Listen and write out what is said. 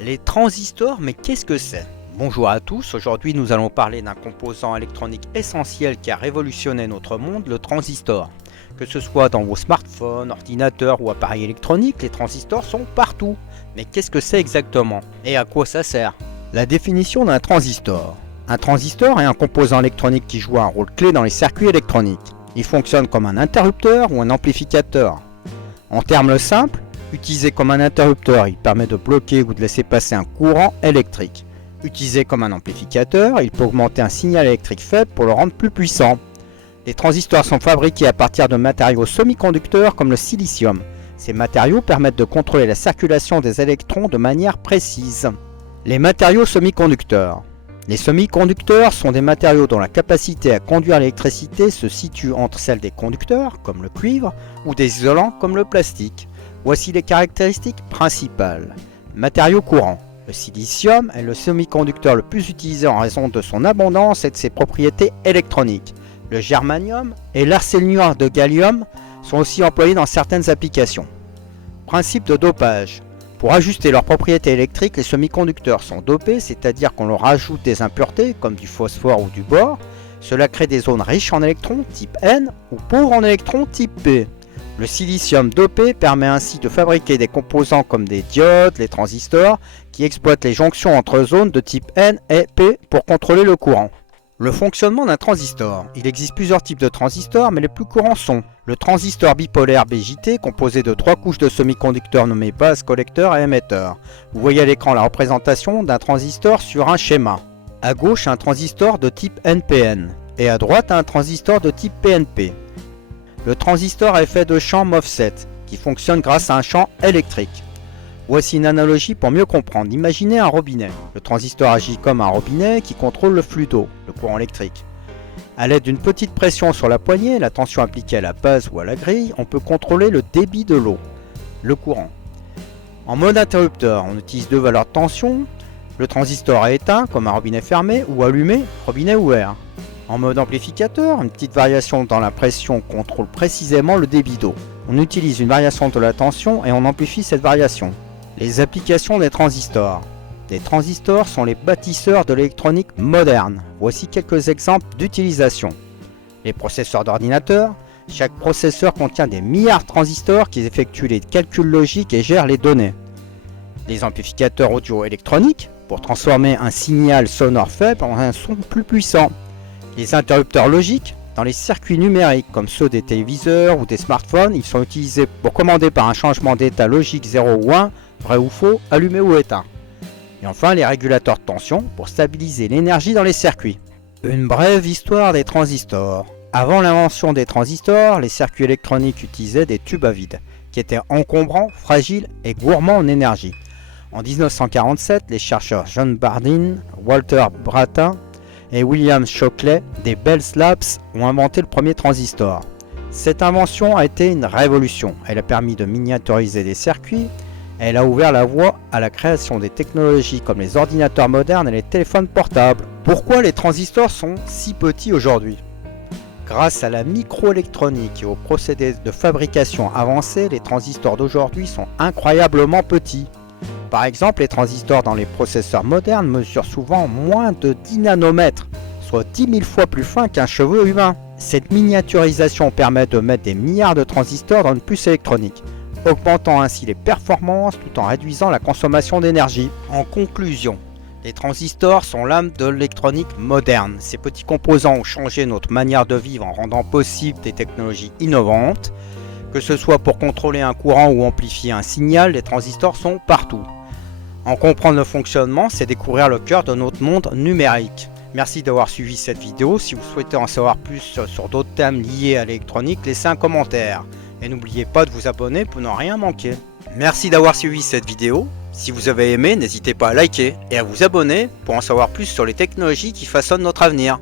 Les transistors, mais qu'est-ce que c'est? Bonjour à tous, aujourd'hui nous allons parler d'un composant électronique essentiel qui a révolutionné notre monde, le transistor. Que ce soit dans vos smartphones, ordinateurs ou appareils électroniques, les transistors sont partout. Mais qu'est-ce que c'est exactement? Et à quoi ça sert? La définition d'un transistor. Un transistor est un composant électronique qui joue un rôle clé dans les circuits électroniques. Il fonctionne comme un interrupteur ou un amplificateur. En termes simples, utilisé comme un interrupteur, il permet de bloquer ou de laisser passer un courant électrique. Utilisé comme un amplificateur, il peut augmenter un signal électrique faible pour le rendre plus puissant. Les transistors sont fabriqués à partir de matériaux semi-conducteurs comme le silicium. Ces matériaux permettent de contrôler la circulation des électrons de manière précise. Les matériaux semi-conducteurs. Les semi-conducteurs sont des matériaux dont la capacité à conduire l'électricité se situe entre celle des conducteurs, comme le cuivre, ou des isolants, comme le plastique. Voici les caractéristiques principales. Matériaux courants. Le silicium est le semi-conducteur le plus utilisé en raison de son abondance et de ses propriétés électroniques. Le germanium et l'arséniure de gallium sont aussi employés dans certaines applications. Principe de dopage. Pour ajuster leurs propriétés électriques, les semi-conducteurs sont dopés, c'est-à-dire qu'on leur ajoute des impuretés comme du phosphore ou du bore. Cela crée des zones riches en électrons type N ou pauvres en électrons type P. Le silicium dopé permet ainsi de fabriquer des composants comme des diodes, les transistors, qui exploitent les jonctions entre zones de type N et P pour contrôler le courant. Le fonctionnement d'un transistor. Il existe plusieurs types de transistors, mais les plus courants sont le transistor bipolaire BJT, composé de 3 couches de semi-conducteurs nommées base, collecteur et émetteur. Vous voyez à l'écran la représentation d'un transistor sur un schéma. À gauche, un transistor de type NPN, et à droite, un transistor de type PNP. Le transistor a effet de champ MOSFET, qui fonctionne grâce à un champ électrique. Voici une analogie pour mieux comprendre. Imaginez un robinet. Le transistor agit comme un robinet qui contrôle le flux d'eau, le courant électrique. A l'aide d'une petite pression sur la poignée, la tension appliquée à la base ou à la grille, on peut contrôler le débit de l'eau, le courant. En mode interrupteur, on utilise deux valeurs de tension. Le transistor est éteint, comme un robinet fermé, ou allumé, robinet ouvert. En mode amplificateur, une petite variation dans la pression contrôle précisément le débit d'eau. On utilise une variation de la tension et on amplifie cette variation. Les applications des transistors. Les transistors sont les bâtisseurs de l'électronique moderne. Voici quelques exemples d'utilisation. Les processeurs d'ordinateur. Chaque processeur contient des milliards de transistors qui effectuent les calculs logiques et gèrent les données. Les amplificateurs audio électroniques, pour transformer un signal sonore faible en un son plus puissant. Les interrupteurs logiques. Dans les circuits numériques comme ceux des téléviseurs ou des smartphones, ils sont utilisés pour commander par un changement d'état logique 0 ou 1, vrai ou faux, allumé ou éteint. Et enfin les régulateurs de tension pour stabiliser l'énergie dans les circuits. Une brève histoire des transistors. Avant l'invention des transistors, les circuits électroniques utilisaient des tubes à vide, qui étaient encombrants, fragiles et gourmands en énergie. En 1947, les chercheurs John Bardeen, Walter Brattain et William Shockley des Bell Labs ont inventé le premier transistor. Cette invention a été une révolution. Elle a permis de miniaturiser les circuits. Elle a ouvert la voie à la création des technologies comme les ordinateurs modernes et les téléphones portables. Pourquoi les transistors sont si petits aujourd'hui? Grâce à la microélectronique et aux procédés de fabrication avancés, les transistors d'aujourd'hui sont incroyablement petits. Par exemple, les transistors dans les processeurs modernes mesurent souvent moins de 10 nanomètres, soit 10 000 fois plus fin qu'un cheveu humain. Cette miniaturisation permet de mettre des milliards de transistors dans une puce électronique, augmentant ainsi les performances tout en réduisant la consommation d'énergie. En conclusion, les transistors sont l'âme de l'électronique moderne. Ces petits composants ont changé notre manière de vivre en rendant possible des technologies innovantes. Que ce soit pour contrôler un courant ou amplifier un signal, les transistors sont partout. En comprendre le fonctionnement, c'est découvrir le cœur de notre monde numérique. Merci d'avoir suivi cette vidéo. Si vous souhaitez en savoir plus sur d'autres thèmes liés à l'électronique, laissez un commentaire. Et n'oubliez pas de vous abonner pour ne rien manquer. Merci d'avoir suivi cette vidéo. Si vous avez aimé, n'hésitez pas à liker et à vous abonner pour en savoir plus sur les technologies qui façonnent notre avenir.